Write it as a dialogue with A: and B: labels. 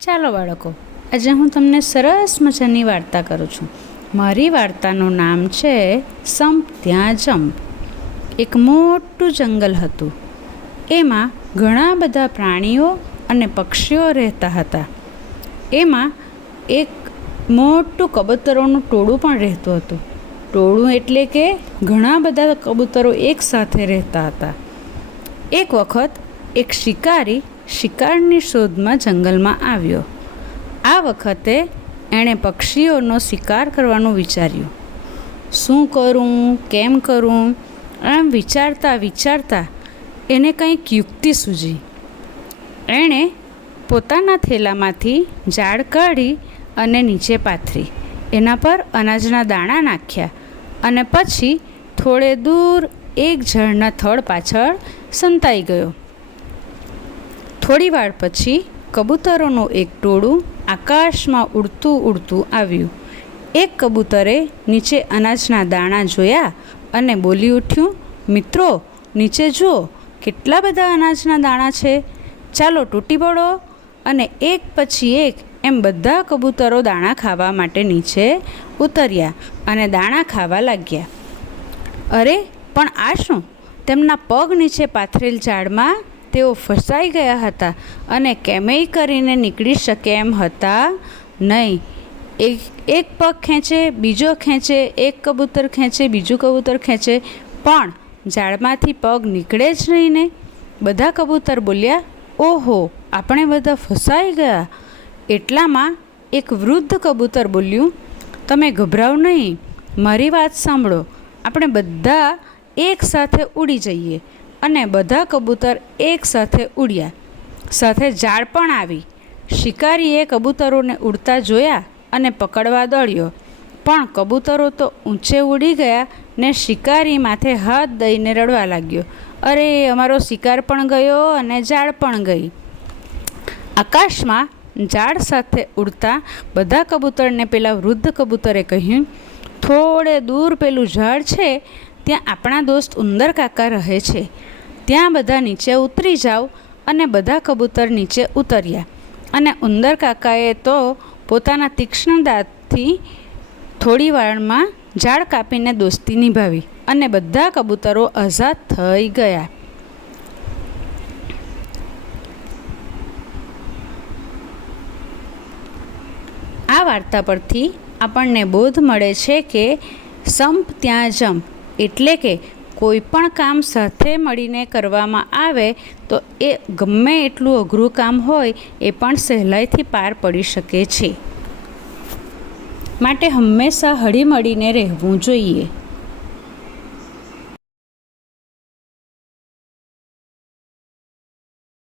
A: ચાલો બાળકો, આજે હું તમને સરસ મજાની વાર્તા કરું છું. મારી વાર્તાનું નામ છે સંપ ત્યાં જંપ. એક મોટું જંગલ હતું. એમાં ઘણા બધા પ્રાણીઓ અને પક્ષીઓ રહેતા હતા. એમાં એક મોટું કબૂતરોનું ટોળું પણ રહેતું હતું. ટોળું એટલે કે ઘણા બધા કબૂતરો એકસાથે રહેતા હતા. એક વખત એક શિકારી શિકારની શોધમાં જંગલમાં આવ્યો. આ વખતે એણે પક્ષીઓનો શિકાર કરવાનું વિચાર્યું. શું કરું? કેમ કરું? એમ વિચારતા વિચારતા એને કંઈક યુક્તિ સૂજી. એણે પોતાના થેલામાંથી ઝાડ કાઢી અને નીચે પાથરી. એના પર અનાજના દાણા નાખ્યા અને પછી થોડે દૂર એક ઝાડના થડ પાછળ સંતાઈ ગયો. થોડી વાર પછી કબૂતરોનું એક ટોળું આકાશમાં ઉડતું ઉડતું આવ્યું. એક કબૂતરે નીચે અનાજના દાણા જોયા અને બોલી ઉઠ્યું, મિત્રો, નીચે જુઓ, કેટલા બધા અનાજના દાણા છે? ચાલો તૂટી પડો. અને એક પછી એક એમ બધા કબૂતરો દાણા ખાવા માટે નીચે ઉતર્યા અને દાણા ખાવા લાગ્યા. અરે, પણ આ શું? તેમના પગ નીચે પાથરેલ ઝાડમાં તેઓ ફસાઈ ગયા હતા અને કેમેય કરીને નીકળી શકે એમ હતા નહીં. એક એક પગ ખેંચે, બીજો ખેંચે, એક કબૂતર ખેંચે, બીજું કબૂતર ખેંચે, પણ ઝાડમાંથી પગ નીકળે જ નહીં ને. બધા કબૂતર બોલ્યા, ઓહો, આપણે બધા ફસાઈ ગયા. એટલામાં એક વૃદ્ધ કબૂતર બોલ્યું, તમે ગભરાવ નહીં. મારી વાત સાંભળો. આપણે બધા એક સાથે ઉડી જઈએ. અને બધા કબૂતર એક સાથે ઉડ્યા. સાથે ઝાડ પણ આવી. શિકારીએ કબૂતરોને ઉડતા જોયા અને પકડવા દોડ્યો. પણ કબૂતરો તો ઊંચે ઉડી ગયા ને શિકારી માથે હાથ દઈને રડવા લાગ્યો. અરે, અમારો શિકાર પણ ગયો અને ઝાડ પણ ગઈ. આકાશમાં ઝાડ સાથે ઉડતા બધા કબૂતરને પેલા વૃદ્ધ કબૂતરે કહ્યું, થોડે દૂર પેલું ઝાડ છે, ત્યાં આપણા દોસ્ત ઉંદર કાકા રહે છે. ત્યાં બધા નીચે ઉતરી જાઓ અને બધા કબૂતર નીચે ઉતર્યા. અને ઉંદર કાકાએ તો પોતાના તીક્ષ્ણ દાંતથી થોડી વારમાં ઝાડ કાપીને દોસ્તી નિભાવી અને બધા કબૂતરો આઝાદ થઈ ગયા. આ વાર્તા પરથી આપણને બોધ મળે છે કે સંપ ત્યાં જંપ એટલે કે કોઈ પણ કામ સાથે મળીને કરવામાં આવે, તો એ ગમે એટલું અઘરું કામ હોય, એ પણ સહેલાઈથી પાર પડી શકે છે. માટે હંમેશા હળીમળીને રહેવું જોઈએ.